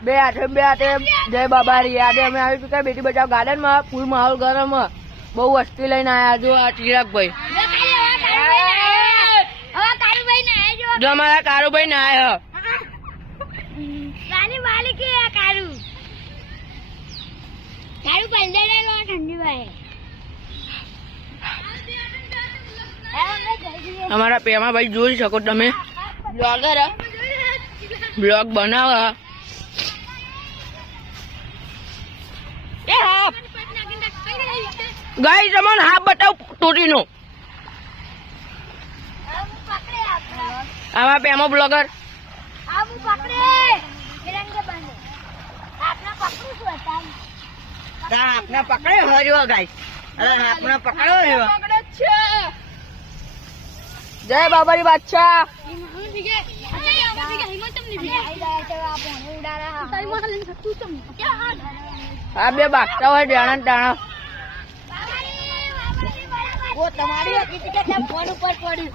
બે હાથે જય બાબારી યાદે અમે આવી ચુક્યા બેટી બચાવ ગાર્ડન માં ફૂલ માહોલ ગરમ બહુ વસ્તી લઈને આયા જો આ ચિરાગભાઈ જો અમારા કારુભાઈ ના આયા અમારા પેમા ભાઈ જોઈ શકો તમે બ્લોગર બ્લોગ બનાવા ગાઈસ તમને હાફ બતાવ તોટીનો આમાં પેમો બ્લોગર આપને પકડે હર્યો ગાઈસ આપને પકડો જય બાબારી બાદશાહ આ બે બાગતા હોય ટાણા ટાણા ફોન ઉપર પડ્યું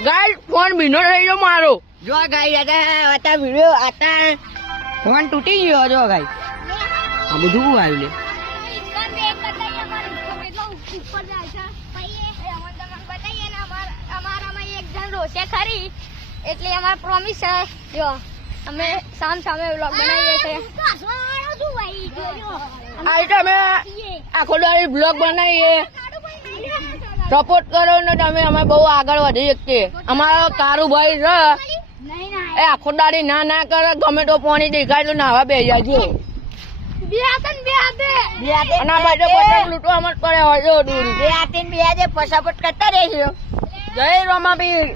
ગાય ફોન ભીનો થઈ ગયો મારો જો ગાય હતા વિડીયો આતા ફોન તૂટી ગયો જો ગાય આ બધું આવ્યું લે ખરી એટલે અમાર પ્રોમિસ છે જો અમે સામે વ્લોગ બનાવીએ છીએ અમે આખો દાડી બ્લોગ બનાવીએ સપોર્ટ કરો ને તમે અમે બહુ આગળ વધી શકીએ અમારો કારુભાઈ છે એ આખો દાડી ના કરે ગમે તો પાણી દેખાય તો નાવા બે જાજો અને ભાઈ તો પતંગ લૂંટવા મત પડે હોય બે હાથે બે હાથે પસાપટ કરતા રહેજો જય રોમાબીર